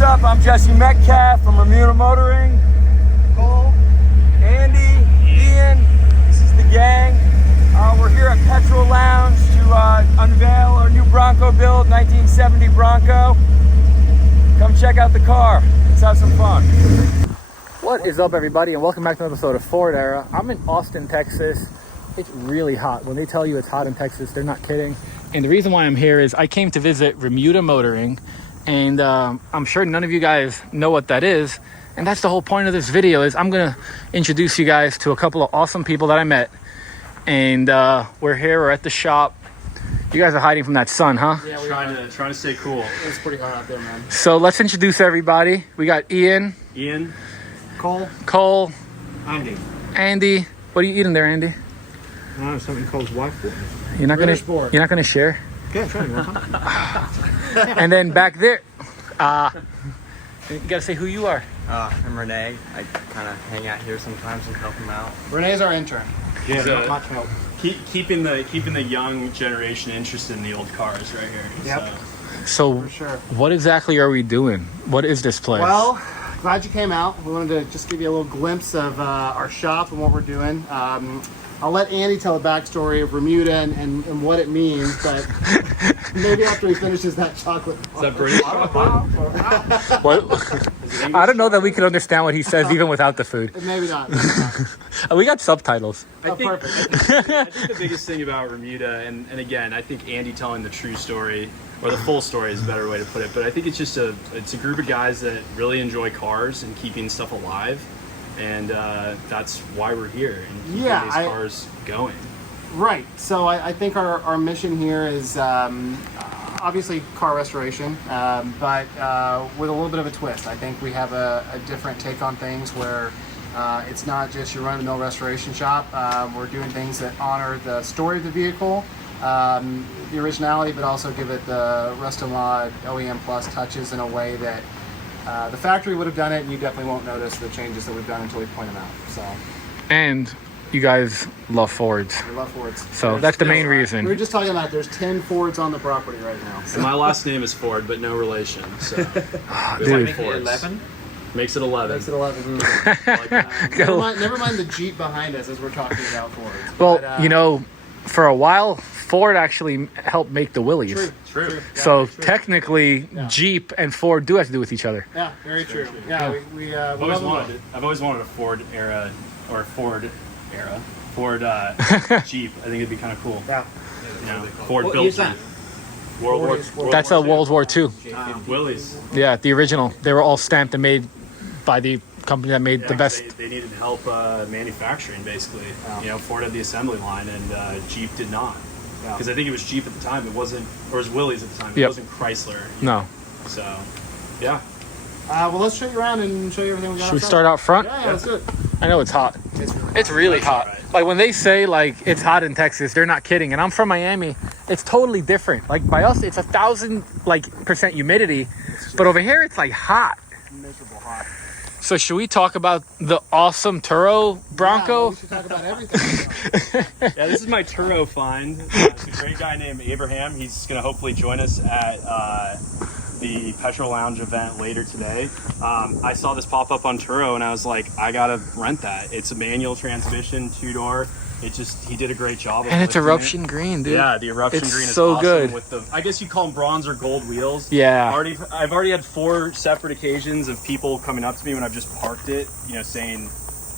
What's up? I'm Metcalfe from Remuda Motoring. Cole, Andy, Ian, this is the gang. We're here at Petrol Lounge to unveil our new Bronco build, 1970 Bronco. Come check out the car. Let's have some fun. What is up, everybody, and welcome back to another episode of Ford Era. I'm in Austin, Texas. It's really hot. When they tell you it's hot in Texas, they're not kidding. And the reason why I'm here is I came to visit Remuda Motoring, and I'm sure none of you guys know what that is. And that's the whole point of this video, is I'm gonna introduce you guys to a couple of awesome people that I met. And we're at the shop. You guys are hiding from that sun, huh? Yeah, we're trying to stay cool. It's pretty hot out there, man. So let's introduce everybody. We got Ian, Cole, Andy. What are you eating there, Andy? Something Cole's wife for me. You're not gonna share? Yeah, try it. And then back there, you gotta say who you are. I'm Renee. I kind of hang out here sometimes and help him out. Renee's our intern. Yeah, not much help. keeping the young generation interested in the old cars right here. Yep. So For sure. what exactly are we doing? What is this place? Well, glad you came out. We wanted to just give you a little glimpse of our shop and what we're doing. I'll let Andy tell the backstory of Remuda and what it means, but maybe after he finishes that chocolate. Is that British? What? I don't know that we can understand what he says even without the food. Maybe not. We got subtitles. I think Perfect. the biggest thing about Remuda, and again, I think Andy telling the true story, or the full story is a better way to put it, but I think it's just a group of guys that really enjoy cars and keeping stuff alive. And that's why we're here and keeping these cars going. Right. So I think our mission here is obviously car restoration, but with a little bit of a twist. I think we have a different take on things where it's not just your run-of-the-mill restoration shop. We're doing things that honor the story of the vehicle, the originality, but also give it the Resto-Mod OEM Plus touches in a way that the factory would have done it, and you definitely won't notice the changes that we've done until we point them out. So, And you guys love Fords. we love Fords. So that's the main reason. We were just talking about it. There's 10 Fords on the property right now. And my last name is Ford, but no relation. So Dude. Makes it 11. Makes it 11. Like that. Never mind the Jeep behind us as we're talking about Fords. Well, But, for a while, Ford actually helped make the Willys. True. So technically, Jeep and Ford do have to do with each other. Yeah, very true. Yeah, we I've always wanted a Ford Jeep. I think it'd be kind of cool. Yeah. Ford built Jeep. World War. That's a World War II. Willys. Yeah, the original. They were all stamped and made by the company that made the best. They needed help manufacturing, basically. Ford had the assembly line, and Jeep did not. Because I think it was Jeep at the time. It wasn't, or it was Willys at the time. It wasn't Chrysler. No. So, yeah. Well, let's show you around and show you everything we got. Should we start out front? Yeah, let's do it. I know it's hot. It's really hot. Right. Like when they say like it's hot in Texas, they're not kidding. And I'm from Miami. It's totally different. Like by us, it's 1,000% humidity, but over here it's like hot. Miserable hot. So should we talk about the awesome Turo Bronco? Yeah, we should talk about everything. Yeah, this is my Turo find. It's a great guy named Abraham. He's going to hopefully join us at the Petrol Lounge event later today. I saw this pop up on Turo, and I was like, I got to rent that. It's a manual transmission, 2-door. He did a great job. And it's eruption green, dude. Yeah, the eruption It's green is so awesome good. with the, I guess you call them bronze or gold wheels. Yeah. I've already had 4 separate occasions of people coming up to me when I've just parked it, saying,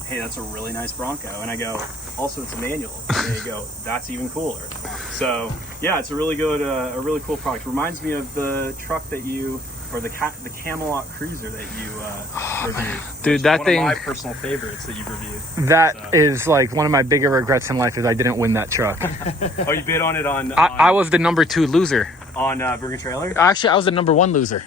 hey, that's a really nice Bronco. And I go, also it's a manual. And they go, that's even cooler. So yeah, it's a really good, a really cool product. Reminds me of the truck that the Camelot Cruiser that you reviewed. Dude, that one thing. One of my personal favorites that you've reviewed. That is like one of my bigger regrets in life is I didn't win that truck. Oh, you bid on it on I was the number 2 loser. on Bergen Trailer? Actually, I was the number 1 loser.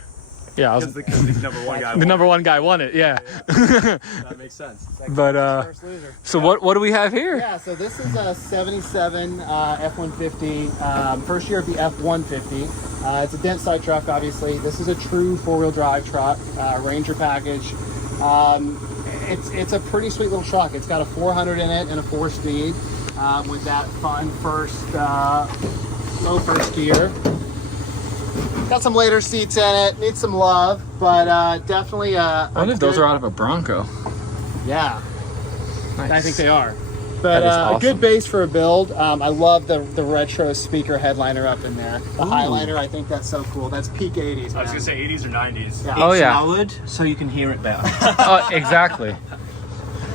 Yeah, I was Because the number one guy. the number 1 guy won it. Yeah. That makes sense. But First loser. so what do we have here? Yeah, so this is a 77 F-150, first year of the F-150. It's a dent side truck, obviously. This is a true 4-wheel drive truck, Ranger package. It's a pretty sweet little truck. It's got a 400 in it and a 4-speed with that fun low first gear. Got some later seats in it. Needs some love, but definitely. I wonder if those are out of a Bronco. Yeah, Nice. I think they are. But That is awesome. a good base for a build. I love the retro speaker headliner up in there. The Highliner, I think that's so cool. That's peak 80s. I was man. gonna say 80s or 90s. Yeah. Oh, It's yeah. lowered so you can hear it better. Oh, exactly.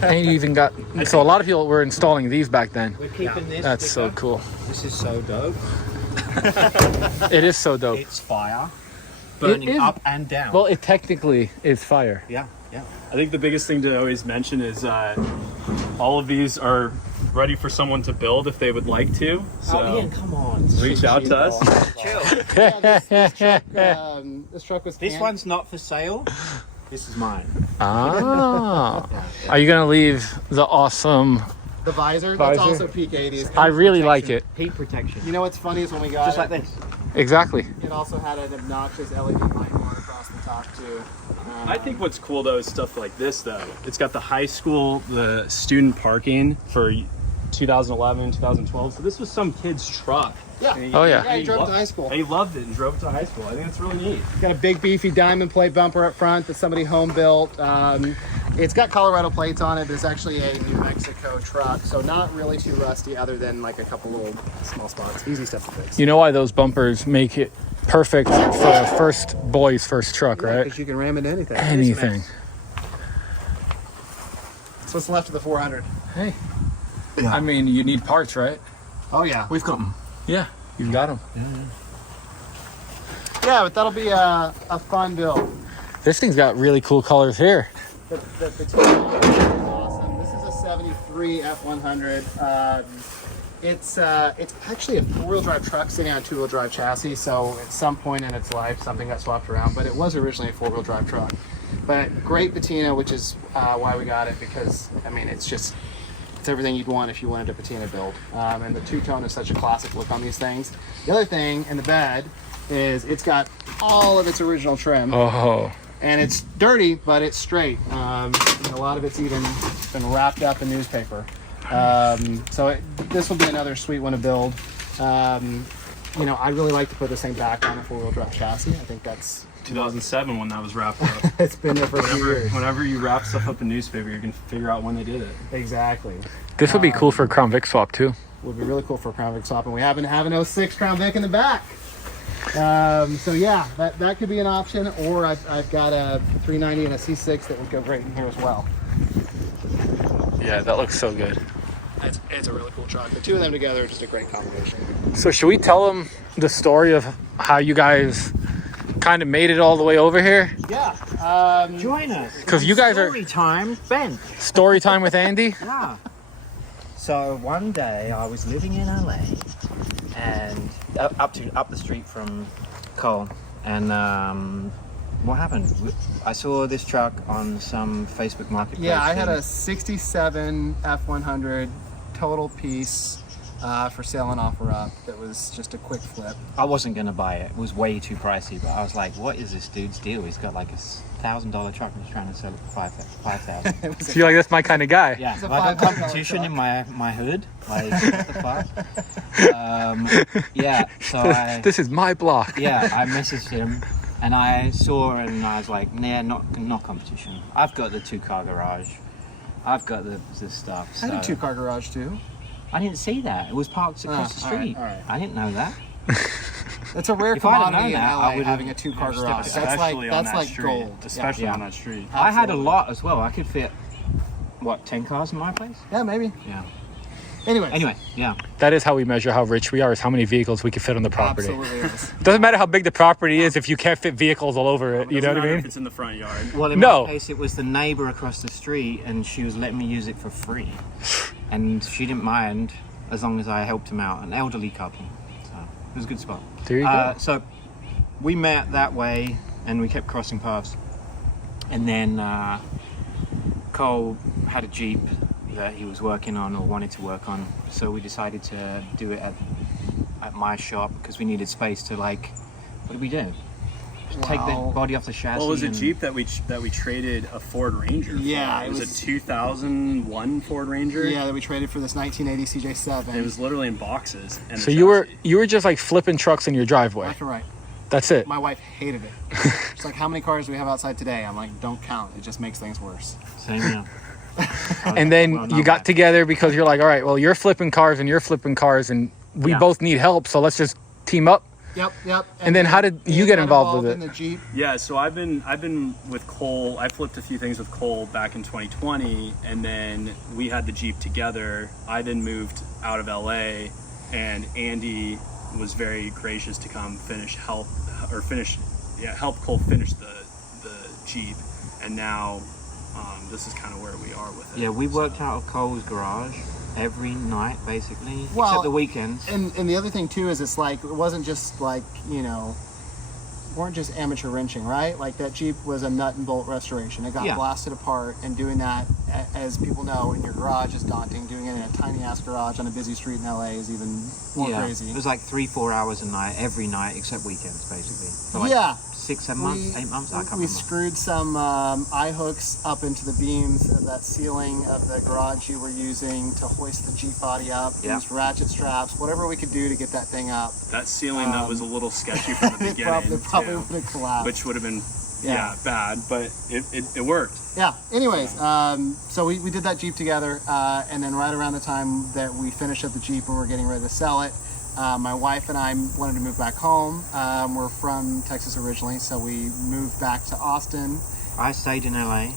And you even got, so a lot of people were installing these back then. We're keeping this. That's so cool. This is so dope. It is so dope. It's fire, burning is- up and down. Well, it technically is fire. yeah. I think the biggest thing to always mention is all of these are ready for someone to build if they would like to. So Oh, Ian, come on. reach out to us. Chill. This truck was This one's not for sale. This is mine. Ah. Are you going to leave the awesome, the visor. That's Visor. also peak 80s. I really like it. Heat protection. You know what's funny is when we got Just it, like this. Exactly. it also had an obnoxious LED light going across the top too. I think what's cool though is stuff like this though. It's got the high school, the student parking for 2011, 2012. So this was some kid's truck. Yeah. And Oh, yeah. Yeah, he drove to high school. And he loved it and drove it to high school. I think it's really neat. Got a big beefy diamond plate bumper up front that somebody home built. It's got Colorado plates on it, but it's actually a New Mexico truck, so not really too rusty other than like a couple little small spots. Easy stuff to fix. You know why those bumpers make it perfect for a first boy's first truck, right? Because you can ram into anything. Anything. So what's left of the 400? Hey. I mean, you need parts, right? Oh yeah. We've got them. Yeah, you've got them. Yeah, but that'll be a fun build. This thing's got really cool colors here. The T-Model is awesome. This is a 73 F100. It's actually a four-wheel drive truck sitting on a two-wheel drive chassis, so at some point in its life something got swapped around, but it was originally a four-wheel drive truck. But great patina, which is why we got it, because I mean it's everything you'd want if you wanted a patina build. And the two-tone is such a classic look on these things. The other thing in the bed is it's got all of its original trim. Oh. And it's dirty, but it's straight. And a lot of it's even been wrapped up in newspaper. This will be another sweet one to build. I'd really like to put this thing back on a four-wheel drive chassis. I think that's 2007 when that was wrapped up. it's been there for a few years. Whenever you wrap stuff up in newspaper, you can figure out when they did it. Exactly. This would be cool for a Crown Vic swap too. Would be really cool for a Crown Vic swap, and we happen to have an 06 Crown Vic in the back. So yeah, that could be an option, or I've got a 390 and a C6 that would go great in here as well. Yeah, that looks so good. It's a really cool truck. The two of them together are just a great combination. So should we tell them the story of how you guys kind of made it all the way over here? Yeah. Join us. 'Cause you guys are- Story time, Ben. Story time with Andy? Yeah. So one day I was living in LA and up the street from Cole, and what happened? I saw this truck on some Facebook Marketplace. Yeah, I had thing. a 67 F100 total piece for sale and offer up that was just a quick flip. I wasn't gonna buy it. It was way too pricey, but I was like, "What is this dude's deal? He's got like a $1,000 truck and he's trying to sell it for $5,000." So you're like, that's my kind of guy. Yeah, It's a I got $500 competition in truck. my hood. Like, what the fuck? Yeah, so I This is my block. I messaged him and I saw it and I was like, nah, not competition. I've got the 2-car garage. I've got this stuff. I had a so- 2-car garage too. I didn't see that. It was parked across the all right, street. all right. I didn't know that. It's a rare If I'd have commodity known in that, LA I would've- having a 2-car garage. Especially on That's that like street. gold. Especially Yeah. on that street. I had a Absolutely. lot as well. I could fit, 10 cars in my place? Yeah, maybe. Yeah. Anyway, Yeah. That is how we measure how rich we are, is how many vehicles we can fit on the property. absolutely is. It doesn't matter how big the property is if you can't fit vehicles all over it. You know what I Doesn't matter mean? If it's in the front yard. Well, in No. my case, it was the neighbor across the street, and she was letting me use it for free, and she didn't mind as long as I helped him out. An elderly couple, so it was a good spot. There you go. So we met that way, and we kept crossing paths, and then Cole had a Jeep that he was working on or wanted to work on, so we decided to do it at my shop because we needed space to what did we do? Take the Wow. body off the chassis. Well, it was a and- Jeep that we traded a Ford Ranger for. Yeah, it it was was- a 2001 Ford Ranger. Yeah, that we traded for this 1980 CJ7. It was literally in boxes. And So the you chassis. were just like flipping trucks in your driveway. left and right. That's it. My wife hated it. She's like, how many cars do we have outside today? I'm like, don't count. It just makes things worse. Same here. And then you got together because you're like, all right, well, you're flipping cars and you're flipping cars, and we both need help, so let's just team up. Yep. And then how did you get involved with it? In the Jeep. Yeah, so I've been with Cole. I flipped a few things with Cole back in 2020, and then we had the Jeep together. I then moved out of LA, and Andy was very gracious to come help Cole finish the Jeep, and now this is kind of where we are with it. Yeah, we worked out of Cole's garage every night, basically, Well, except the weekends. And the other thing too is it's like it wasn't just like, you know, weren't just amateur wrenching, right? Like that Jeep was a nut and bolt restoration. It got blasted apart, and doing that, as people know, in your garage is daunting. Doing it in a tiny ass garage on a busy street in LA is even more crazy. It was like 3-4 hours a night, every night except weekends, basically. For like 6, 7 months, 8 months. I can't remember. We screwed some eye hooks up into the beams of that ceiling of the garage you were using to hoist the Jeep body up. Used ratchet straps, whatever we could do to get that thing up. That ceiling that was a little sketchy from the beginning. It probably would have collapsed. Which would have been bad, but it worked. Yeah. Anyways, so we did that Jeep together, and then right around the time that we finished up the Jeep and we're getting ready to sell it, my wife and I wanted to move back home. We're from Texas originally, so we moved back to Austin. I stayed in LA,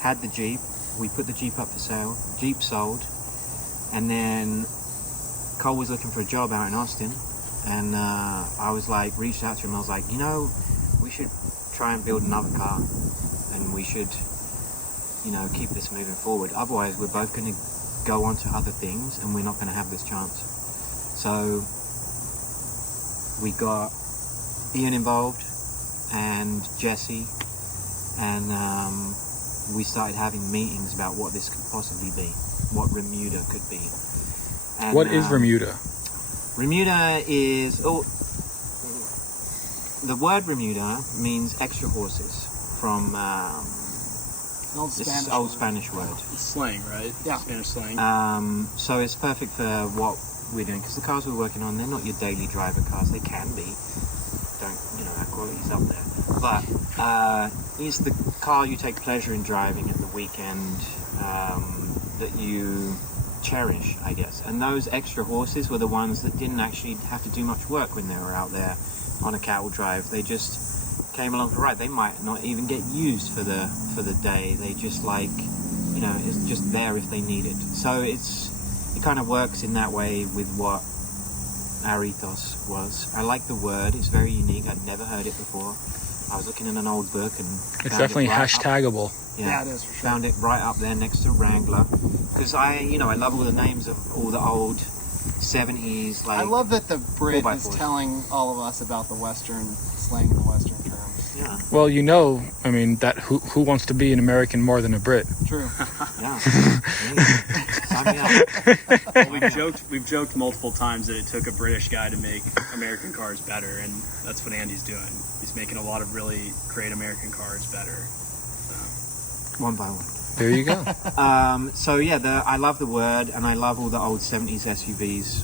had the Jeep. We put the Jeep up for sale. Jeep sold, and then Cole was looking for a job out in Austin, and I was like, reached out to him. I was like, you know, we should try and build another car, and we should, you know, keep this moving forward. Otherwise, we're both going to go on to other things, and we're not going to have this chance. So we got Ian involved and Jesse, and we started having meetings about what this could possibly be, what Remuda could be. And, What is Remuda? Remuda is, the word Remuda means extra horses from An old Spanish word. It's slang, right? Yeah. Spanish slang. So it's perfect for what we're doing, because the cars we're working on, they're not your daily driver cars. They can be. Our quality's up there. But it's the car you take pleasure in driving at the weekend, that you cherish, I guess. And those extra horses were the ones that didn't actually have to do much work when they were out there on a cattle drive. They just came along for a ride. They might not even get used for the day. They just it's just there if they need it. So it kind of works in that way with what our ethos was. I like the word. It's very unique. I'd never heard it before. I was looking in an old book and It's definitely hashtagable. Yeah, it is for sure. Found it right up there next to Wrangler, because I love all the names of all the old 70s. Like, I love that the Brit 4x4s. is telling all of us about the Western slang and the Western terms. Yeah, Well, I mean, that who wants to be an American more than a Brit? True. yeah. Sign me up. We've joked multiple times that it took a British guy to make American cars better, and that's what Andy's doing. He's making a lot of really great American cars better. One by one. There you go. I love the word, and I love all the old 70s SUVs,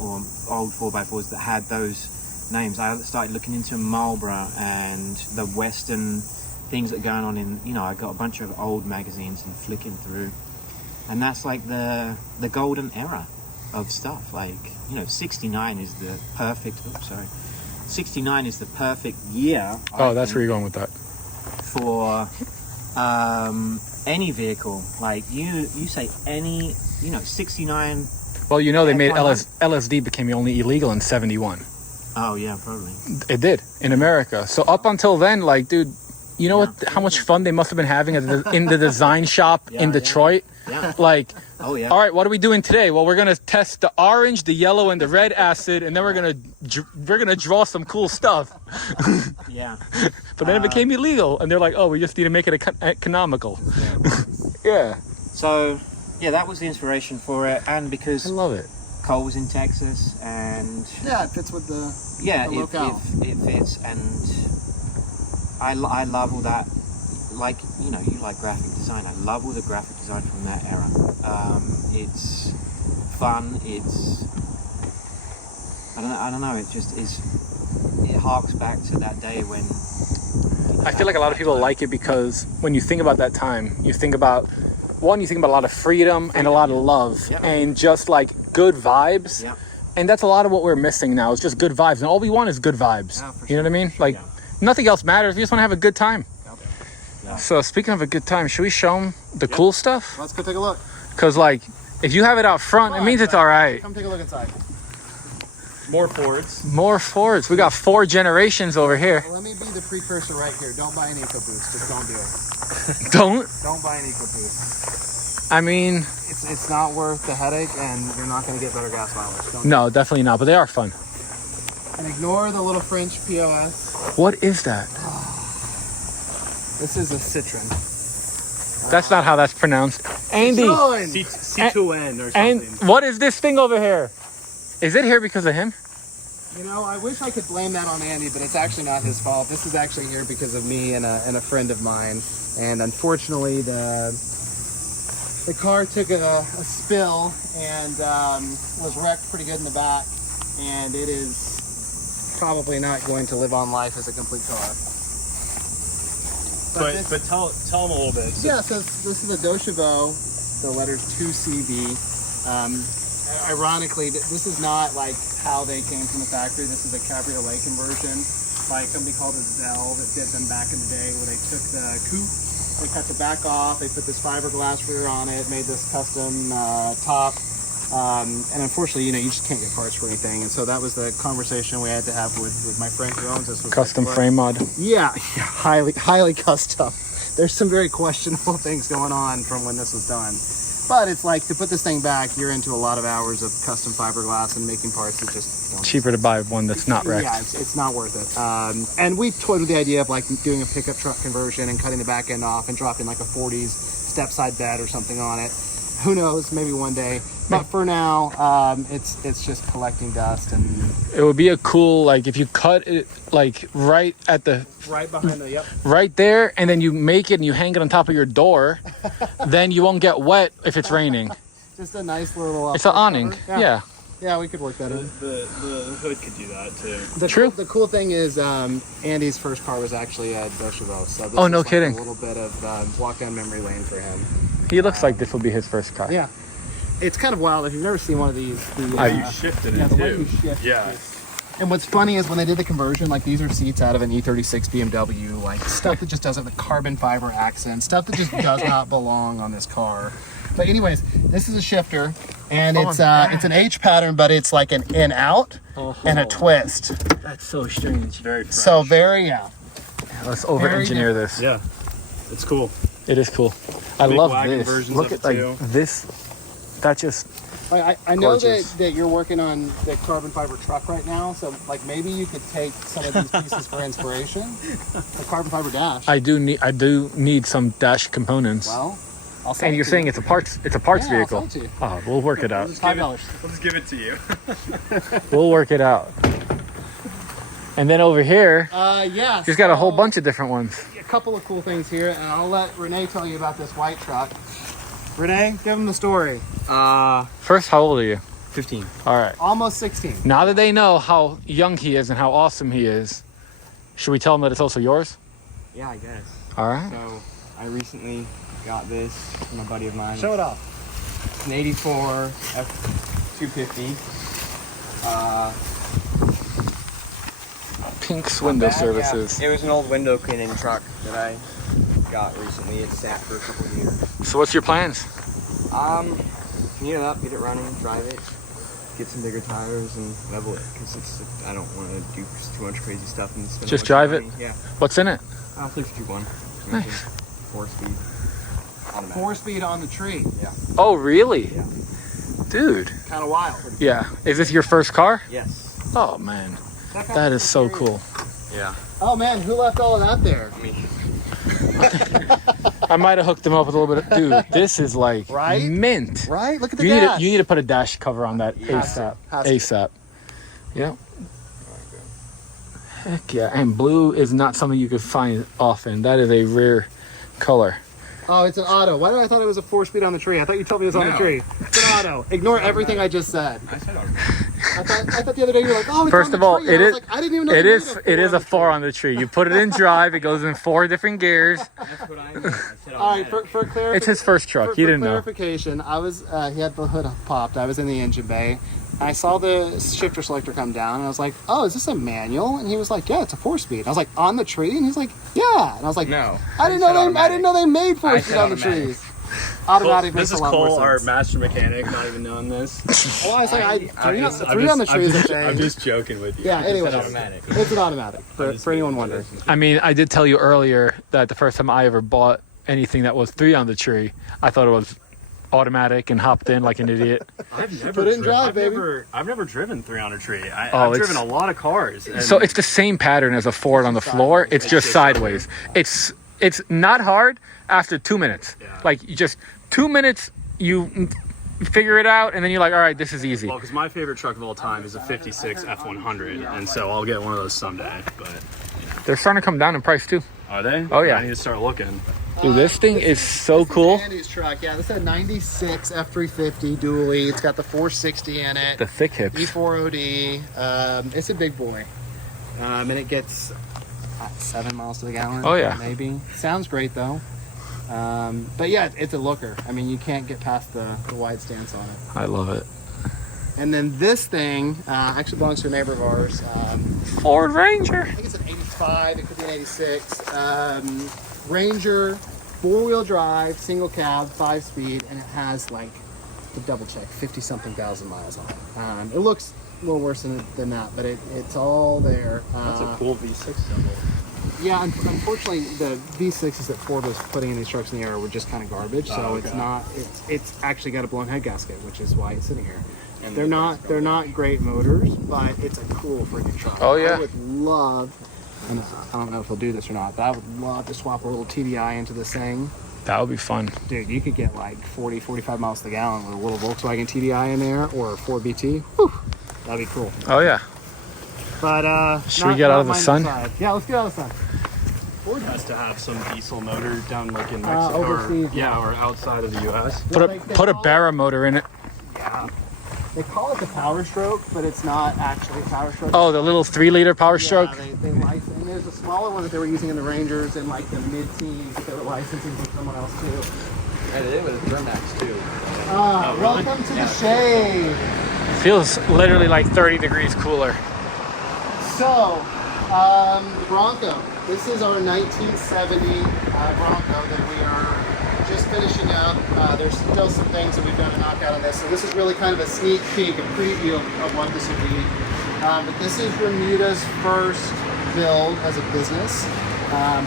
or old 4x4s that had those names. I started looking into Marlboro and the Western things that are going on in, I got a bunch of old magazines and flicking through, and that's like the golden era of stuff. Like, 69 is the perfect, 69 is the perfect year. Oh, that's where you're going with that. For any vehicle. Like, you say any, 69. Well, they made F100. LSD became only illegal in 71. Oh yeah, probably. It did in America. So up until then, like, dude, you know how much fun they must have been having in the design shop in Detroit? Yeah. Like, Oh yeah. all right, what are we doing today? Well, we're gonna test the orange, the yellow, and the red acid, and then we're gonna draw some cool stuff. Yeah. But then it became illegal, and they're like, oh, we just need to make it economical. Yeah. So yeah, that was the inspiration for it, and I because love it. Cole was in Texas, and Yeah, it fits with the yeah, the locale. it fits, and I love all that. Like, you like graphic design. I love all the graphic design from that era. It's fun. It's I don't know. It just is. harks back to that day when. I feel like a lot of people like it because when you think about that time, you think about a lot of freedom and a lot of love and just like good vibes. Yep. And that's a lot of what we're missing now. It's just good vibes. And all we want is good vibes. Yeah, for You know what I mean? Like nothing else matters. We just want to have a good time. Yeah. So speaking of a good time, should we show them the cool stuff? Let's go take a look. Because like if you have it out front, it means it's all right. Come take a look inside. More Fords. More Fords. We got 4 generations over here. Well, let me be the precursor right here. Don't buy an EcoBoost. Just don't do it. Don't buy an EcoBoost. I mean, It's not worth the headache, and you're not going to get better gas mileage. Don't no, definitely not. But they are fun. And ignore the little French POS. What is that? This is a Citroen. That's not how that's pronounced. Andy. C2N or And something. what is this thing over here? Is it here because of him? You know, I wish I could blame that on Andy, but it's actually not his fault. This is actually here because of me and a friend of mine. And unfortunately, the car took a spill and was wrecked pretty good in the back. And it is probably not going to live on life as a complete car. But tell them a little bit. Yeah, so this is the Docheveau, the letters 2CV. Ironically, this is not like how they came from the factory. This is a cabriolet conversion by a company called Zell that did them back in the day, where they took the coupe, they cut the back off, they put this fiberglass rear on it, made this custom top. And unfortunately, you just can't get parts for anything. And so that was the conversation we had to have with my friend who owns this. Custom frame mod. Yeah, highly custom. There's some very questionable things going on from when this was done. But it's like, to put this thing back, you're into a lot of hours of custom fiberglass and making parts that just Cheaper to buy one that's not wrecked. Yeah, it's not worth it. And we toyed with the idea of like doing a pickup truck conversion and cutting the back end off and dropping like a 40s step side bed or something on it. Who knows? Maybe one day. But for now, it's just collecting dust. And It would be a cool, like if you cut it like right at the right behind the right there, and then you make it and you hang it on top of your door, then you won't get wet if it's raining. Just a nice little. It's an awning. Cover. Yeah. Yeah, we could work that in. The hood could do that too. True. The cool thing is, Andy's first car was actually a Docheveau. So this Oh, no is like kidding. A little bit of walk down memory lane for him. He looks like this will be his first car. Yeah. It's kind of wild. If you've never seen one of these. You shifted it the way too. you shift. Yeah. And what's funny is when they did the conversion, like these are seats out of an E36 BMW, like stuff that just doesn't, the carbon fiber accent, stuff that just does not belong on this car. But anyways, this is a shifter, and it's an H pattern, but it's like an in out and a twist. That's so strange. Very fresh. So very Let's over-engineer this. Yeah. It's cool. It is cool. I Big love wagon this. versions Look of at it, like too. this. That just I know Gorgeous. that you're working on the carbon fiber truck right now, so like maybe you could take some of these pieces for inspiration. The carbon fiber dash. I do need some dash components. Well, I'll sell And it you're to saying you. it's a parts vehicle. I'll sell it to you. Oh, we'll work it out. $5. We'll just give it to you. We'll work it out. And then over here, Yeah. just got a whole bunch of different ones. A couple of cool things here, and I'll let Renee tell you about this white truck. Renee, give them the story. First, how old are you? 15. All right. Almost 16. Now that they know how young he is and how awesome he is, should we tell them that it's also yours? Yeah, I guess. All right. So I recently got this from a buddy of mine. Show it off. It's an 84 F250. Pink's Window Services. Yeah. It was an old window cleaning truck that I got recently. It sat for a couple of years. So what's your plans? Clean it up, get it running, drive it, get some bigger tires, and level it. Because I don't want to do too much crazy stuff and spend Just a bunch drive of it? money. Yeah. What's in it? 351. Nice. 4-speed. Automatic. 4-speed on the tree. Oh, really? Yeah. Dude. Kind of wild. Yeah. Is this your first car? Yes. Oh, man. That is so cool. Yeah. Oh man, who left all of that there? Me. I might have hooked him up with a little bit of... Dude, this is like Right? mint. Right? Look at the You dash. need to put a dash cover on that Has to. ASAP. Has to. ASAP. Yep. Heck yeah. And blue is not something you could find often. That is a rare color. Oh, it's an auto. Why did I thought it was a 4-speed on the tree? I thought you told me it was on the No. tree. It's an auto. Ignore everything I just said. I said automatic. I thought the other day you were like, oh, it's First on of the all, tree. And I was like, I didn't even know it they is made it is a the 4 on the tree. You put it in drive, it goes in 4 different gears. That's what I mean. I said All right, for clarification. It's his first truck. You didn't know. Clarification, I was he had the hood popped. I was in the engine bay. I saw the shifter selector come down, and I was like, "Oh, is this a manual?" And he was like, "Yeah, it's a 4-speed." I was like, "On the tree?" And he's like, "Yeah." And I was like, No. I didn't know they made 4-speed on the automatic. trees." Automatic This makes a is lot Cole, more our sense. master mechanic, not even knowing this. Well, I was like, I'm three on the tree is a I'm thing. just joking with you. Yeah. Anyway, automatic. it's an automatic for anyone wondering. I mean, I did tell you earlier that the first time I ever bought anything that was 3 on the tree, I thought it was automatic and hopped in like an idiot. I've never Put it in drive, I've baby. I've never driven 3 on a tree. Oh, I've it's- driven a lot of cars. And So it's the same pattern as a Ford on the floor. It's just sideways. It's not hard after 2 minutes. Yeah. Like you just 2 minutes, you figure it out, and then you're like, all right, this is easy. well, because my favorite truck of all time is a '56 F100, and so I'll get one of those someday. But They're starting to come down in price too. are they? Oh, yeah. I need to start looking. Dude, this thing is so This is cool. Andy's truck. Yeah, this is a '96 F350 dually. It's got the 460 in it. The thick hips. E4OD. It's a big boy. And it gets 7 miles to the gallon. Oh, yeah. Maybe. Sounds great though. But yeah, it's a looker. I mean, you can't get past the wide stance on it. I love it. And then this thing actually belongs to a neighbor of ours. Ford Ranger. I think it's an 85. It could be an 86. Ranger, 4-wheel drive, single cab, 5-speed, and it has like, to double check, 50-something thousand miles on it. It looks a little worse than that, but it's all there. That's a cool V6 symbol. Yeah, unfortunately, the V6s that Ford was putting in these trucks in the era were just kind of garbage. So Oh, okay. it's not. It's actually got a blown head gasket, which is why it's sitting here. And They're not great motors, but it's a cool freaking truck. Oh, yeah. I would love. And I don't know if he'll do this or not, but I would love to swap a little TDI into this thing. That would be fun. Dude, you could get like 40, 45 miles to the gallon with a little Volkswagen TDI in there or a Ford BT. Whew, that'd be cool. Oh yeah. But Should we get out of the sun? Yeah, let's get out of the sun. Ford has to have some diesel motor down like in Mexico overseas, or outside of the U.S. Put a Barra motor in it. Yeah. They call it the Power Stroke, but it's not actually Power Stroke. Oh, the little 3-liter Power Stroke. Yeah, they license. And there's a smaller one that they were using in the Rangers in like the mid-teens that they were licensing from someone else too. And it was Duramax too. Welcome to the shade. Feels literally like 30 degrees cooler. So, the Bronco. This is our 1970 Bronco that we are just finishing up. There's still some things that we've got to knock out on this. So this is really kind of a sneak peek, a preview of what this will be. But this is Remuda's first build as a business.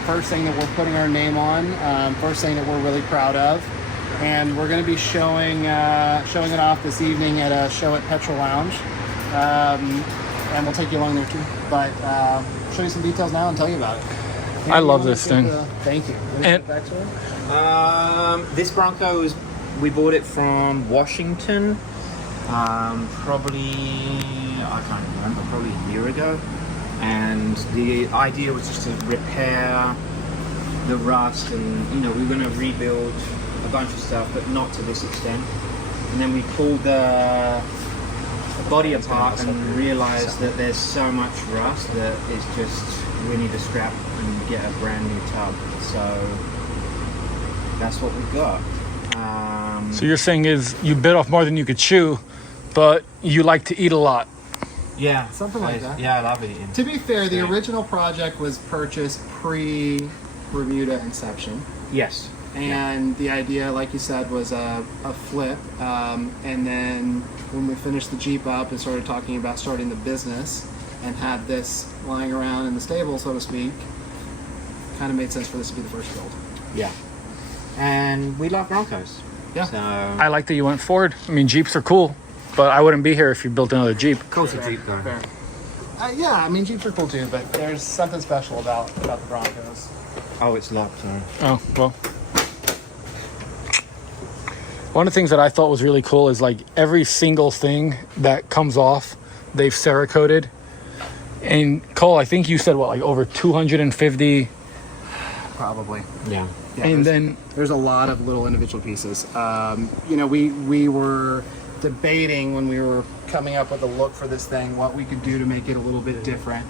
First thing that we're putting our name on. First thing that we're really proud of. And we're going to be showing it off this evening at a show at Petrol Lounge. And we'll take you along there too. But show you some details now and tell you about it. I love this thing. Thank you. And- This Bronco we bought it from Washington, probably, I can't remember, probably a year ago. And the idea was just to repair the rust and, we were going to rebuild a bunch of stuff, but not to this extent. And then we pulled the body apart and realized that there's so much rust that it's just, we need to scrap and get a brand new tub. So that's what we got. So you're saying is you bit off more than you could chew, but you like to eat a lot. Yeah, Something like that. Yeah, I love eating. To be fair, the original project was purchased pre-Remuda inception. Yes. And the idea, like you said, was a flip. And then when we finished the Jeep up and started talking about starting the business and had this lying around in the stable, so to speak, kind of made sense for this to be the first build. Yeah. And we love Broncos. Yeah. So, I like that you went Ford. I mean, Jeeps are cool, but I wouldn't be here if you built another Jeep. course a Jeep though. Fair. Yeah, I mean, Jeeps are cool too, but there's something special about the Broncos. Oh, it's locked, sorry. Oh, well. One of the things that I thought was really cool is like every single thing that comes off, they've Cerakoted. And Cole, I think you said what, like over 250? Probably. Yeah. Yeah, And there's then a lot of little individual pieces. We were debating when we were coming up with a look for this thing, what we could do to make it a little bit different.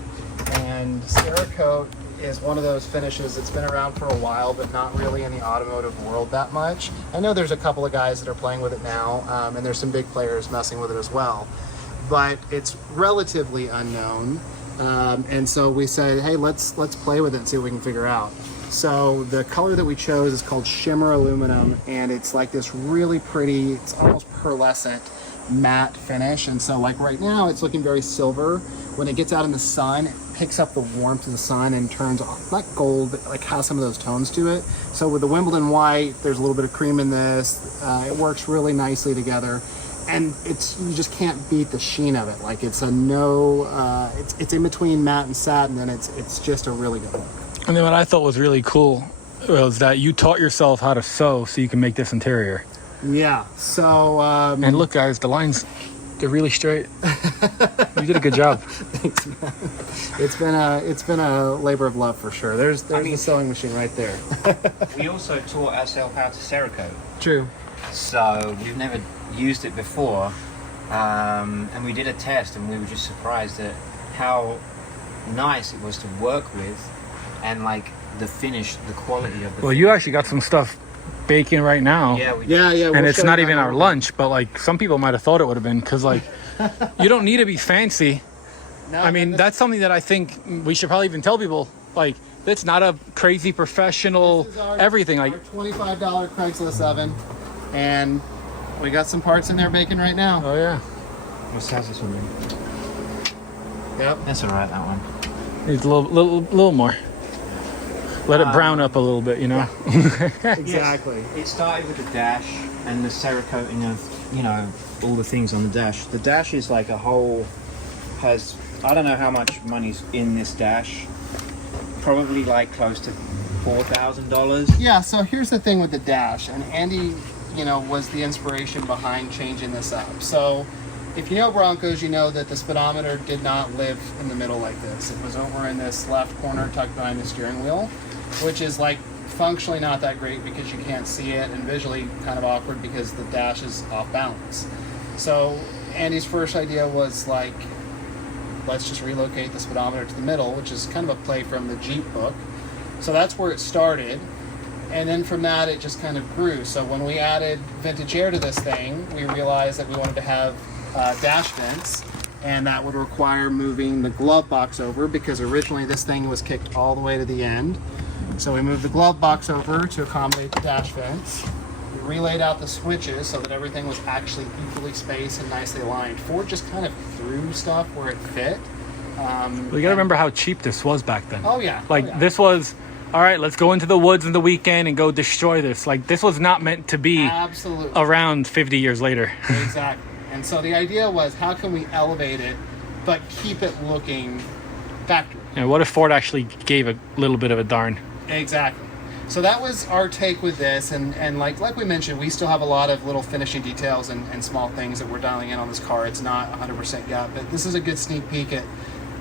And Cerakote is one of those finishes that's been around for a while, but not really in the automotive world that much. I know there's a couple of guys that are playing with it now, and there's some big players messing with it as well. But it's relatively unknown, and so we said, hey, let's play with it and see what we can figure out. So the color that we chose is called Shimmer Aluminum, and it's like this really pretty, it's almost pearlescent matte finish. And so like right now it's looking very silver. When it gets out in the sun, it picks up the warmth of the sun and turns not gold, but like has some of those tones to it. So with the Wimbledon white, there's a little bit of cream in this. It works really nicely together. And you just can't beat the sheen of it. Like it's it's in between matte and satin, and it's just a really good look. And then what I thought was really cool was that you taught yourself how to sew so you can make this interior. Yeah. So. And look, guys, the lines, they're really straight. You did a good job. Thanks, man. It's been a labor of love for sure. There's the sewing machine right there. We also taught ourselves how to Cerakote. True. So we've never used it before, and we did a test, and we were just surprised at how nice it was to work with, and like the finish, the quality of the. Well, you actually got some stuff baking right now. Yeah, we Yeah. And it's not even our lunch, but like some people might have thought it would have been, because like you don't need to be fancy. No, I mean, that's something that I think we should probably even tell people. Like, it's not a crazy professional This is our everything. Like, $25 Craigslist oven, and we got some parts in there baking right now. oh yeah, What size is this one? Yep. That's all right. That one. needs a little more. Let it brown up a little bit, you know. Exactly. It started with the dash and the Cerakoting of, all the things on the dash. The dash is like a whole, I don't know how much money's in this dash. Probably like close to $4,000. Yeah. So here's the thing with the dash, and Andy, was the inspiration behind changing this up. So if you know Broncos, you know that the speedometer did not live in the middle like this. It was over in this left corner tucked behind the steering wheel, which is like functionally not that great because you can't see it, and visually kind of awkward because the dash is off balance. So Andy's first idea was like, let's just relocate the speedometer to the middle, which is kind of a play from the Jeep book. So that's where it started. And then from that, it just kind of grew. So when we added vintage air to this thing, we realized that we wanted to have dash vents, and that would require moving the glove box over, because originally this thing was kicked all the way to the end. So we moved the glove box over to accommodate the dash vents. We relayed out the switches so that everything was actually equally spaced and nicely aligned. Ford just kind of threw stuff where it fit. Well, you gotta remember how cheap this was back then. Oh yeah. Like, oh, yeah. this was, all right, let's go into the woods in the weekend and go destroy this. Like, this was not meant to be Absolutely. around 50 years later. Exactly. And so the idea was, how can we elevate it but keep it looking factory? And what if Ford actually gave a little bit of a darn? Exactly. So that was our take with this, and like we mentioned, we still have a lot of little finishing details and small things that we're dialing in on this car. It's not 100% yet, but this is a good sneak peek at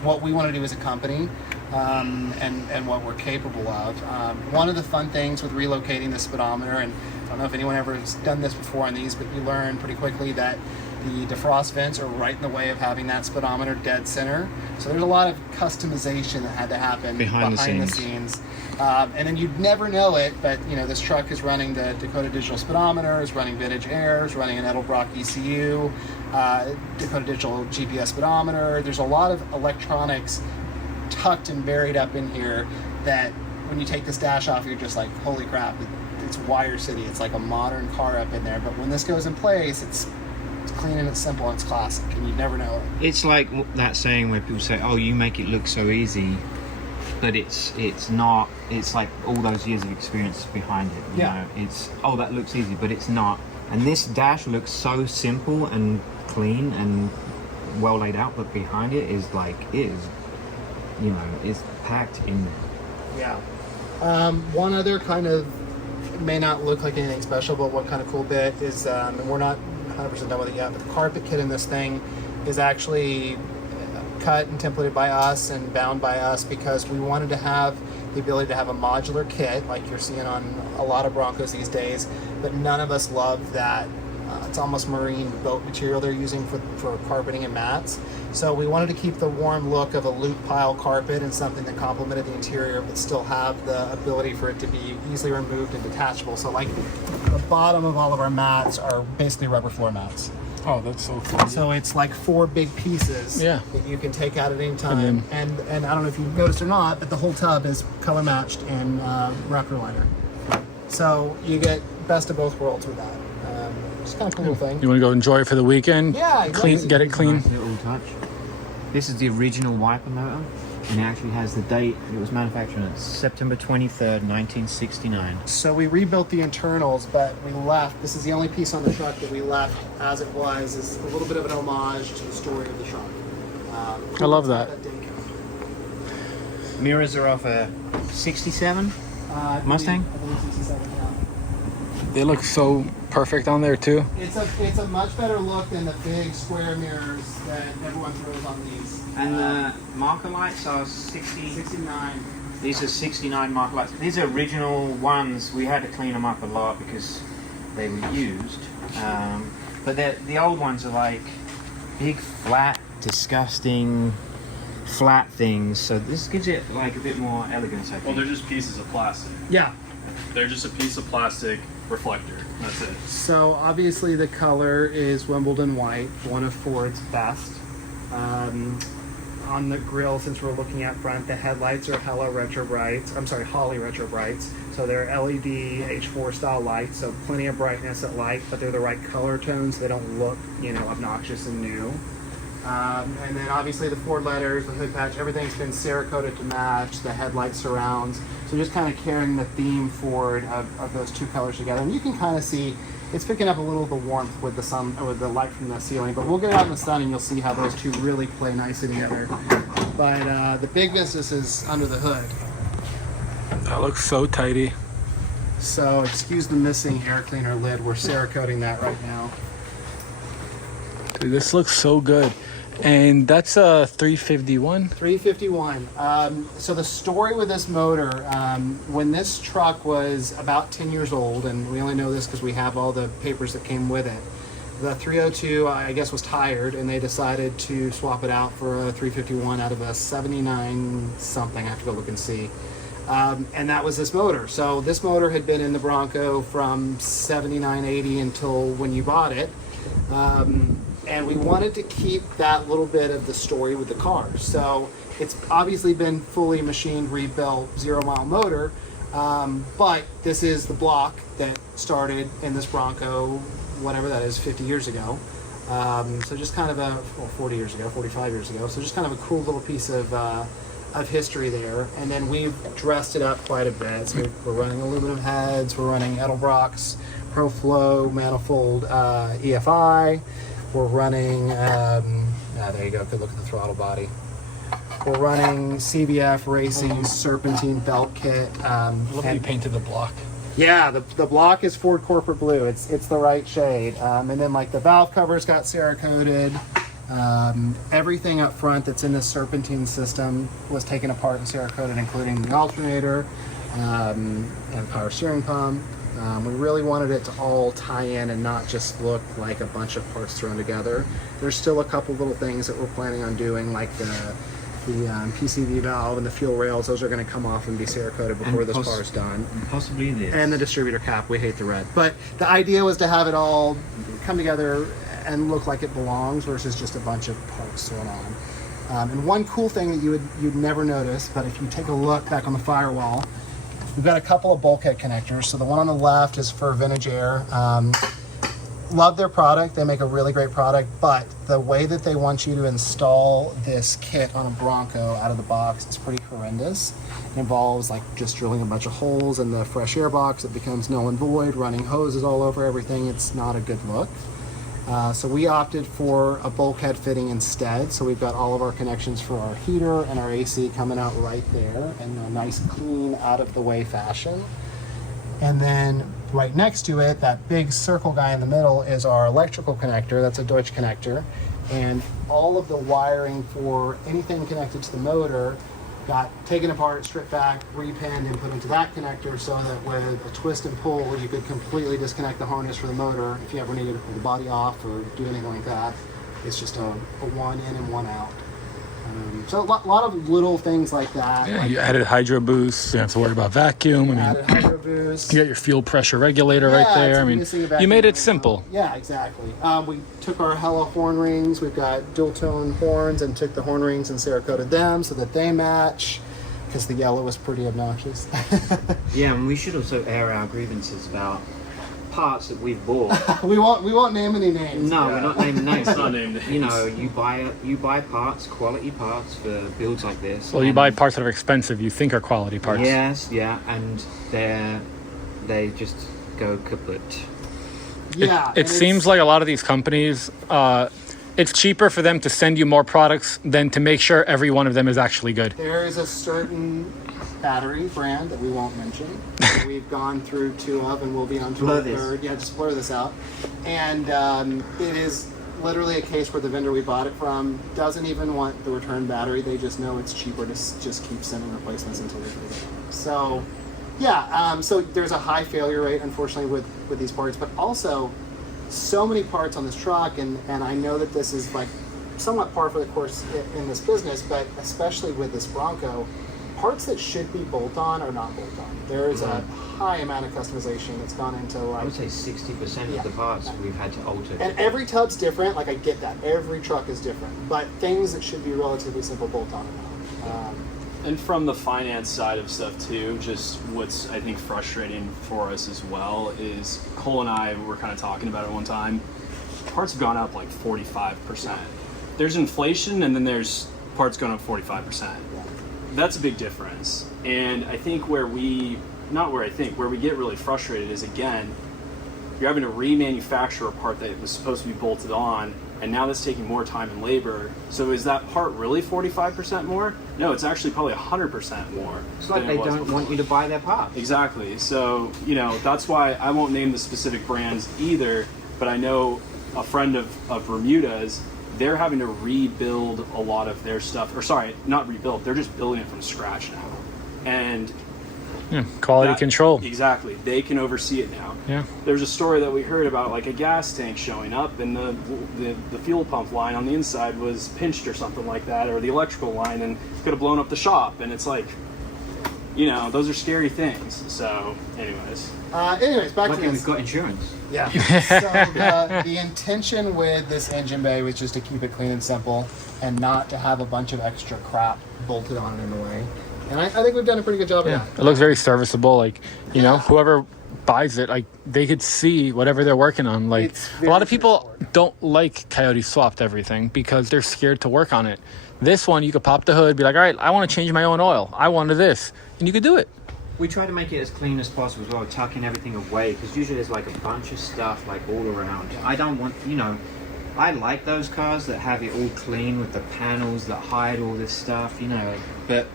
what we want to do as a company, and what we're capable of. One of the fun things with relocating the speedometer, and I don't know if anyone ever has done this before on these, but you learn pretty quickly that the defrost vents are right in the way of having that speedometer dead center. So there's a lot of customization that had to happen behind the scenes. And then you'd never know it, but this truck is running the Dakota Digital speedometer, is running vintage air, is running an Edelbrock ECU, Dakota Digital GPS speedometer. There's a lot of electronics tucked and buried up in here that when you take this dash off, you're just like, holy crap, it's Wire City. It's like a modern car up in there. But when this goes in place, it's clean and it's simple and it's classic, and you'd never know it. It's like that saying where people say, "Oh, you make it look so easy," but it's not. It's like all those years of experience behind it. You know? It's that looks easy, but it's not. And this dash looks so simple and clean and well laid out, but behind it is is packed in there. Yeah. One other kind of, may not look like anything special, but one kind of cool bit is, and we're not 100% done with it yet, but the carpet kit in this thing is actually cut and templated by us and bound by us, because we wanted to have the ability to have a modular kit like you're seeing on a lot of Broncos these days, but none of us love that It's almost marine boat material they're using for carpeting and mats. So we wanted to keep the warm look of a loop pile carpet and something that complemented the interior but still have the ability for it to be easily removed and detachable. So like the bottom of all of our mats are basically rubber floor mats. Oh, that's so cool. So it's like 4 big pieces that you can take out at any time. And I don't know if you've noticed or not, but the whole tub is color matched in Raptor liner. So you get best of both worlds with that. It's kind of a cool thing. You want to go enjoy it for the weekend? Yeah, clean, get it clean. Nice little touch. This is the original wiper motor, and it actually has the date. It was manufactured on September 23rd, 1969. So we rebuilt the internals, but we left. This is the only piece on the truck that we left as it was. Is a little bit of an homage to the story of the truck. I love that. Mirrors are off a 67 Mustang. I believe 67, yeah. They look so perfect on there too. It's a much better look than the big square mirrors that everyone throws on these. And the marker lights are 69. These are 69 marker lights. These are original ones. We had to clean them up a lot because they were used. But the old ones are like big, flat, disgusting, flat things. So this gives it like a bit more elegance, I think. Well, they're just pieces of plastic. Yeah. They're just a piece of plastic reflector. That's it. So obviously the color is Wimbledon white, one of Ford's best. On the grill, since we're looking at front, the headlights are Holly Retro Brights. So they're LED H4 style lights, so plenty of brightness at light, but they're the right color tones. They don't look, obnoxious and new. And then obviously the Ford letters, the hood patch, everything's been Cerakoted to match, the headlight surrounds. So just kind of carrying the theme forward of those two colors together. And you can kind of see it's picking up a little of the warmth with the sun, or with the light from the ceiling, but we'll get out in the sun and you'll see how those two really play nicely together. But the big business is under the hood. That looks so tidy. So excuse the missing air cleaner lid. We're Cerakoting that right now. Dude, this looks so good. And that's a 351. 351. So the story with this motor, when this truck was about 10 years old, and we only know this because we have all the papers that came with it, the 302, I guess, was tired, and they decided to swap it out for a 351 out of a 79 something. I have to go look and see. And that was this motor. So this motor had been in the Bronco from 79, 80 until when you bought it. And we wanted to keep that little bit of the story with the car. So it's obviously been fully machined, rebuilt, 0-mile motor, but this is the block that started in this Bronco, whatever that is, 50 years ago. So just kind of 40 years ago, 45 years ago. So just kind of a cool little piece of history there. And then we've dressed it up quite a bit. So we're running aluminum heads, we're running Edelbrock's ProFlow manifold EFI. We're running, there you go, good look at the throttle body. We're running CVF Racing Serpentine belt kit. Look how you painted the block. Yeah, the block is Ford Corporate Blue. It's the right shade. And then like the valve covers got Cerakoted. Everything up front that's in the Serpentine system was taken apart and Cerakoted, including the alternator and power steering pump. We really wanted it to all tie in and not just look like a bunch of parts thrown together. There's still a couple little things that we're planning on doing, like the PCV valve and the fuel rails. Those are going to come off and be Cerakoted before this car is done. And possibly this. And the distributor cap. We hate the red. But the idea was to have it all come together and look like it belongs versus just a bunch of parts thrown on. And one cool thing that you'd never notice, but if you take a look back on the firewall, we've got a couple of bulkhead connectors. So the one on the left is for Vintage Air. Love their product. They make a really great product, but the way that they want you to install this kit on a Bronco out of the box is pretty horrendous. It involves like just drilling a bunch of holes in the fresh air box. It becomes null and void, running hoses all over everything. It's not a good look. So we opted for a bulkhead fitting instead. So we've got all of our connections for our heater and our AC coming out right there in a nice, clean, out-of-the-way fashion. And then right next to it, that big circle guy in the middle is our electrical connector. That's a Deutsch connector. And all of the wiring for anything connected to the motor got taken apart, stripped back, repinned, and put into that connector so that with a twist and pull, you could completely disconnect the harness for the motor if you ever needed to pull the body off or do anything like that. It's just a one in and one out. So a lot of little things like that. Yeah, like you added hydro boost. You don't have to worry about vacuum. I mean, added hydro boost. you got your fuel pressure regulator right there. it's I mean, missing a vacuum you made it right simple. now. Yeah, exactly. We took our Hella horn rings. We've got dual tone horns, and took the horn rings and Cerakoted them so that they match, because the yellow was pretty obnoxious. Yeah, and we should also air our grievances about parts that we've bought. we won't name any names. No, we're not naming names. It's not named names. You know, you buy parts, quality parts for builds like this. Well, you and- buy parts that are expensive. You think are quality parts. Yes, yeah, and they just go kaput. Yeah. It seems like a lot of these companies, it's cheaper for them to send you more products than to make sure every one of them is actually good. there is a certain battery brand that we won't mention that we've gone through 2 of, and we'll be on to Blur a this. third. Yeah, just blur this out. And it is literally a case where the vendor we bought it from doesn't even want the return battery. They just know it's cheaper to just keep sending replacements until they get it. So yeah, so there's a high failure rate, unfortunately, with these parts, but also so many parts on this truck, and I know that this is like somewhat par for the course in this business, but especially with this Bronco, parts that should be bolt-on are not bolt-on. There's a high amount of customization that's gone into, I like, would say 60% Yeah. of the parts we've had to alter. and every tub's different. Like, I get that. Every truck is different. But things that should be relatively simple bolt-on are not. And from the finance side of stuff too, just what's I think frustrating for us as well is Cole and I were kind of talking about it one time. Parts have gone up like 45%. There's inflation, and then there's parts going up 45%. That's a big difference. And I think where we get really frustrated is, again, you're having to remanufacture a part that was supposed to be bolted on, and now that's taking more time and labor. So is that part really 45% more? No, it's actually probably 100% more. It's like than they it was don't before. want you to buy their parts. Exactly. So, that's why I won't name the specific brands either, but I know a friend of Remuda's, they're having to rebuild a lot of their stuff. Or sorry, not rebuild, they're just building it from scratch now. And Quality that- control. Exactly. They can oversee it now. Yeah. There's a story that we heard about, like a gas tank showing up, and the fuel pump line on the inside was pinched or something like that, or the electrical line, and could have blown up the shop. And it's like, those are scary things. So, anyways. Back Luckily to we've this. got insurance. Yeah. So the intention with this engine bay was just to keep it clean and simple, and not to have a bunch of extra crap bolted on it in the way. And I think we've done a pretty good job of Yeah, that. it looks very serviceable. Like, whoever buys it, like, they could see whatever they're working on. Like, It's a lot very of people straightforward. don't like Coyote swapped everything because they're scared to work on it. This one, you could pop the hood, be like, all right, I want to change my own oil. I wanted this. And you could do it. We try to make it as clean as possible as well, tucking everything away, because usually there's like a bunch of stuff like all around. I don't want, I like those cars that have it all clean with the panels that hide all this stuff, but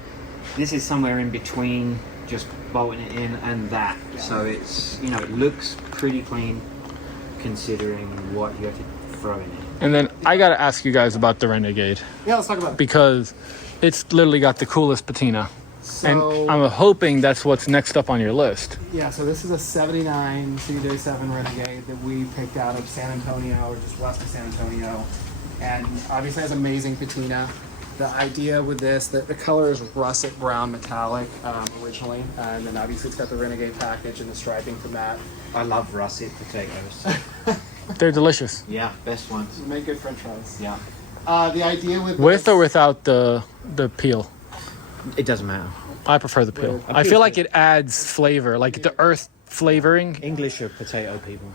this is somewhere in between just bolting it in and that. So it's, it looks pretty clean considering what you have to throw in it. And then I got to ask you guys about the Renegade Yeah, let's talk about it. because it's literally got the coolest patina. And So, I'm hoping that's what's next up on your list. yeah, so this is a 79 CJ7 Renegade that we picked out of San Antonio, or just west of San Antonio. And obviously has amazing patina. The idea with this, the color is russet brown metallic originally. And then obviously it's got the Renegade package and the striping from that. I love russet potatoes. They're delicious. Yeah, best ones. Make good french fries. Yeah. The idea with With this, or without the peel? It doesn't matter. I prefer the peel. Well, I feel like it adds flavor, like the earth flavoring. English are potato people.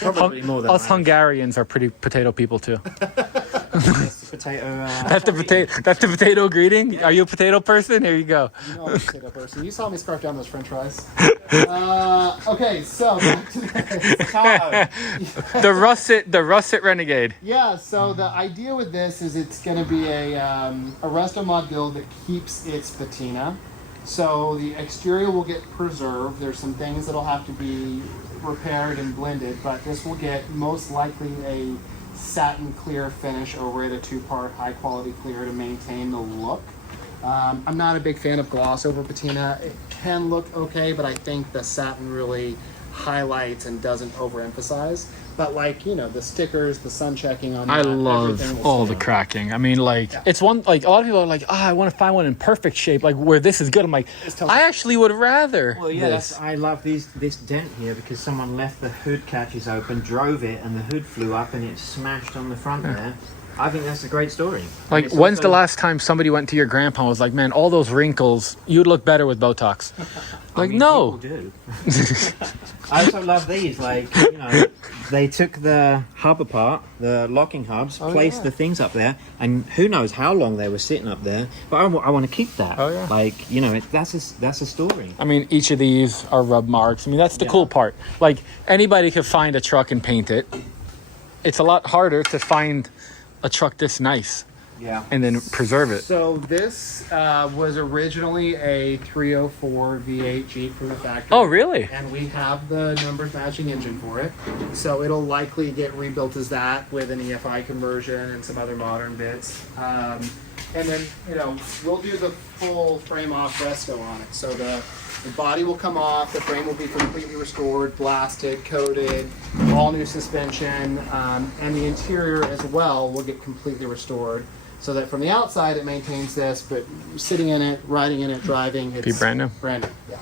Probably more than Us Irish. Hungarians are pretty potato people too. That's the potato. That's the potato. That's the potato greeting. Are you a potato person? Here you go. You know I'm a potato person. You saw me scarf down those french fries. Okay, so back to this. The russet Renegade. Yeah, so the idea with this is it's going to be a resto mod build that keeps its patina. So the exterior will get preserved. There's some things that'll have to be repaired and blended, but this will get most likely a satin clear finish over it, a 2-part high quality clear to maintain the look. I'm not a big fan of gloss over patina. It can look okay, but I think the satin really highlights and doesn't overemphasize. But like, you know, the stickers, the sun checking on I that, love everything will all the stand. cracking. I mean, like, it's one, like, a lot of people are like, I want to find one in perfect shape, like, where this is good. I'm like, I actually would rather Well, yeah, this. I love this dent here because someone left the hood catches open, drove it, and the hood flew up and it smashed on the front there. I think that's a great story. Like, And it's when's the also- last time somebody went to your grandpa and was like, man, all those wrinkles, you'd look better with Botox? I Like, mean, no. people do. I also love these. Like, you know, they took the hub apart, the locking hubs, placed the things up there, and who knows how long they were sitting up there. But I want to keep that. Oh, yeah. Like, you know, that's a story. I mean, each of these are rub marks. I mean, that's the cool part. Like, anybody could find a truck and paint it. It's a lot harder to find a truck this nice Yeah. and then preserve it. So this was originally a 304 V8 Jeep from the factory. Oh, really? And we have the numbers matching engine for it. So it'll likely get rebuilt as that with an EFI conversion and some other modern bits. And then, you know, we'll do the full frame off resto on it. So the body will come off, the frame will be completely restored, blasted, coated, all new suspension, and the interior as well will get completely restored. So that from the outside it maintains this, but sitting in it, riding in it, driving, it's Be brand new. Brand new, yeah.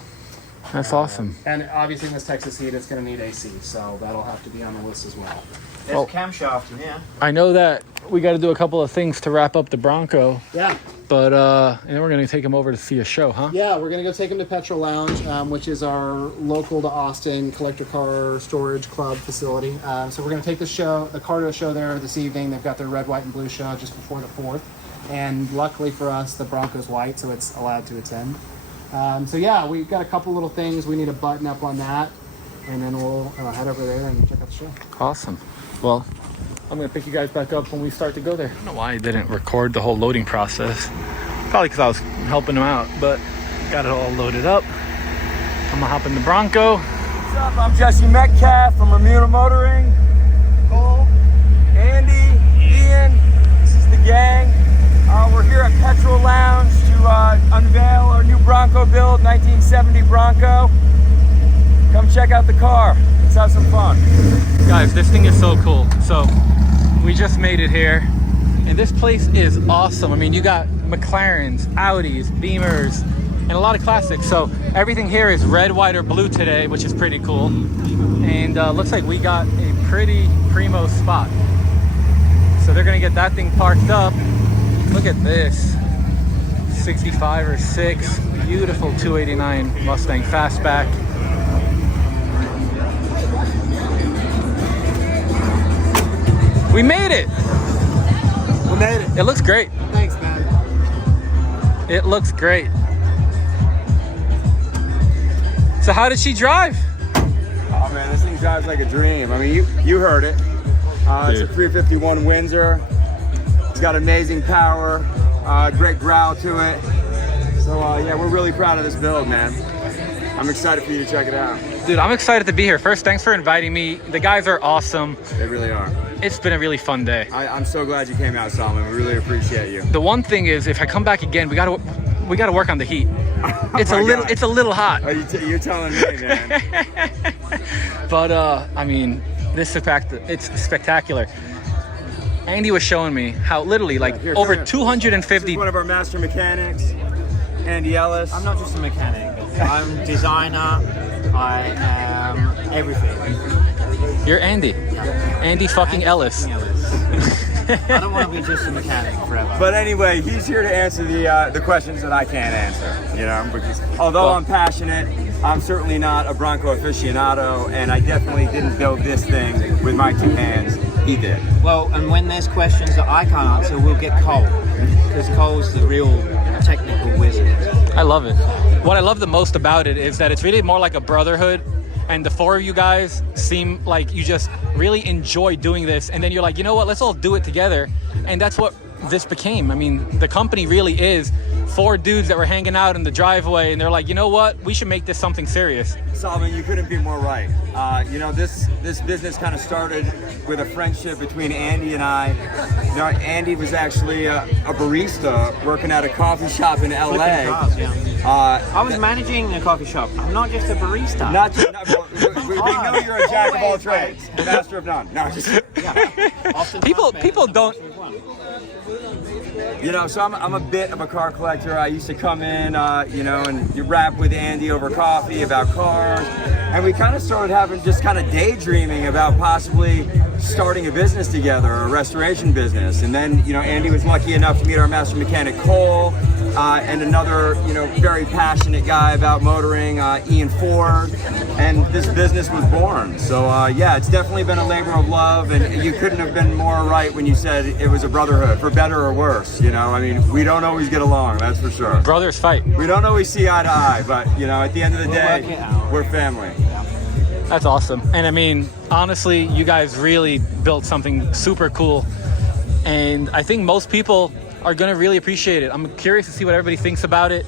That's awesome. And obviously in this Texas heat, it's going to need AC, so that'll have to be on the list as well. There's Oh. a camshaft in here. I know that we got to do a couple of things to wrap up the Bronco, Yeah, but and then we're going to take him over to see a show, huh? yeah, we're going to go take him to Petrol Lounge, which is our local to Austin collector car storage club facility. So we're going to take the car to a show there this evening. They've got their red, white, and blue show just before the 4th. And luckily for us, the Bronco's white, so it's allowed to attend. So yeah, we've got a couple little things. We need a button up on that. And then we'll head over there and check out the show. Awesome. Well, I'm going to pick you guys back up when we start to go there. I don't know why I didn't record the whole loading process. Probably because I was helping them out, but got it all loaded up. I'm going to hop in the Bronco. What's up? I'm Jesse Metcalfe from Remuda Motoring. Cole, Andy, Ian, this is the gang. We're here at Petrol Lounge to unveil our new Bronco build, 1970 Bronco. Come check out the car. Let's have some fun. Guys, this thing is so cool. So we just made it here, and this place is awesome. I mean, you got McLarens, Audis, Beamers, and a lot of classics. So everything here is red, white, or blue today, which is pretty cool. And looks like we got a pretty primo spot. So they're gonna get that thing parked up. Look at this, 65 or 6, beautiful 289 Mustang Fastback. We made it! We made it. It looks great. Thanks, man. It looks great. So how did she drive? Oh man, this thing drives like a dream. I mean, you heard it. It's a 351 Windsor. It's got amazing power, great growl to it. So yeah, we're really proud of this build, man. I'm excited for you to check it out. Dude, I'm excited to be here. First, thanks for inviting me. The guys are awesome. They really are. It's been a really fun day. I'm so glad you came out, Solomon. We really appreciate you. The one thing is, if I come back again, we gotta work on the heat. It's my God. it's a little hot. Oh, you're telling me, man. But I mean, it's spectacular. Andy was showing me how literally like Here, over come here. This 250. is one of our master mechanics, Andy Ellis. I'm not just a mechanic. I'm designer. I am everything. You're Andy. Andy fucking Ellis. I don't want to be just a mechanic forever. But anyway, he's here to answer the questions that I can't answer. You know, because although I'm passionate, I'm certainly not a Bronco aficionado, and I definitely didn't build this thing with my two hands. He did. Well, and when there's questions that I can't answer, we'll get Cole, because Cole's the real technical wizard. I love it. What I love the most about it is that it's really more like a brotherhood, and the four of you guys seem like you just really enjoy doing this, and then you're like, you know what, let's all do it together. And that's what this became. I mean, the company really is 4 dudes that were hanging out in the driveway, and they're like, you know what? We should make this something serious. Solomon, you couldn't be more right. You know, this business kind of started with a friendship between Andy and I. You know, Andy was actually a barista working at a coffee shop in LA. Flipping cars, yeah. I was managing a coffee shop. I'm not just a barista. Not just, we know you're a jack of all trades, master of none. No, just People don't. you know, so I'm a bit of a car collector. I used to come in, you know, and you rap with Andy over coffee about cars. And we kind of started having just kind of daydreaming about possibly starting a business together, a restoration business. And then, you know, Andy was lucky enough to meet our master mechanic, Cole, and another, you know, very passionate guy about motoring, Ian Ford. And this business was born. So, yeah, it's definitely been a labor of love. And you couldn't have been more right when you said it was a brotherhood, for better or worse. You know, I mean, we don't always get along, that's for sure. Brothers fight. We don't always see eye to eye, but, you know, at the end of the day, we're family. That's awesome. And I mean, honestly, you guys really built something super cool. And I think most people are going to really appreciate it. I'm curious to see what everybody thinks about it.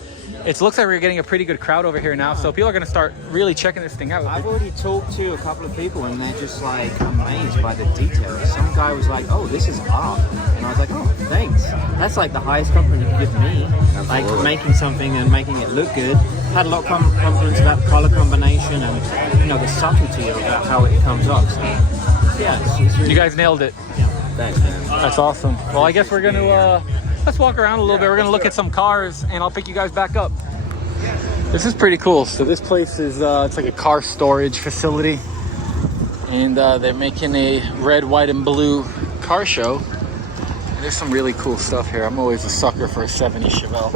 It looks like we're getting a pretty good crowd over here now, so people are going to start really checking this thing out. I've already talked to a couple of people, and they're just like amazed by the details. Some guy was like, "Oh, this is art," and I was like, "Oh, thanks." That's like the highest compliment you can give me. Like making something and making it look good. Had a lot of compliments about color combination and, you know, the subtlety of how it comes off. So, yeah, it's really, You guys nailed it. Thanks, man. That's awesome. Well, I guess we're going to let's walk around a little bit. We're going to look at some cars, and I'll pick you guys back up. This is pretty cool. So this place is it's like a car storage facility, and they're making a red, white, and blue car show. And there's some really cool stuff here. I'm always a sucker for a 70 Chevelle.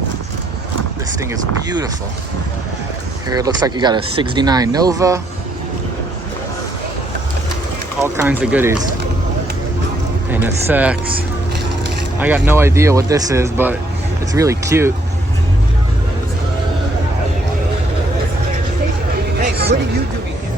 This thing is beautiful. Here it looks like you got a 69 Nova. All kinds of goodies. NSX. I got no idea what this is, but it's really cute. Hey, what are you doing here?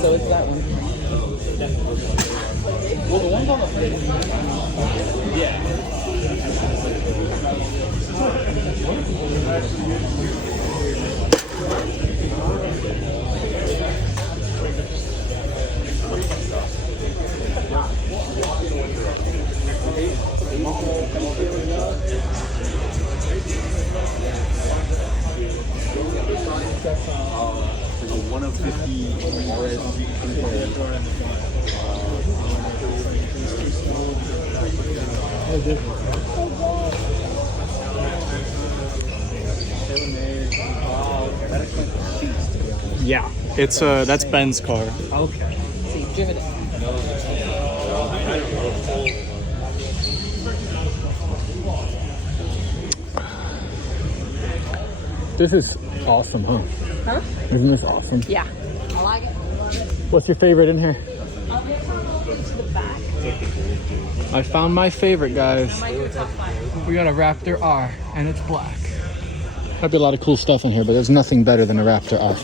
So it's that one. Well, the one's on the plate. Yeah. One of 50 Yeah, it's that's Ben's car. Okay. See, driven it. This is awesome, huh? Huh? Isn't this awesome? Yeah. I like it. What's your favorite in here? It's the back. I found my favorite, guys. Might do a top 5. We got a Raptor R, and it's black. Might be a lot of cool stuff in here, but there's nothing better than a Raptor R.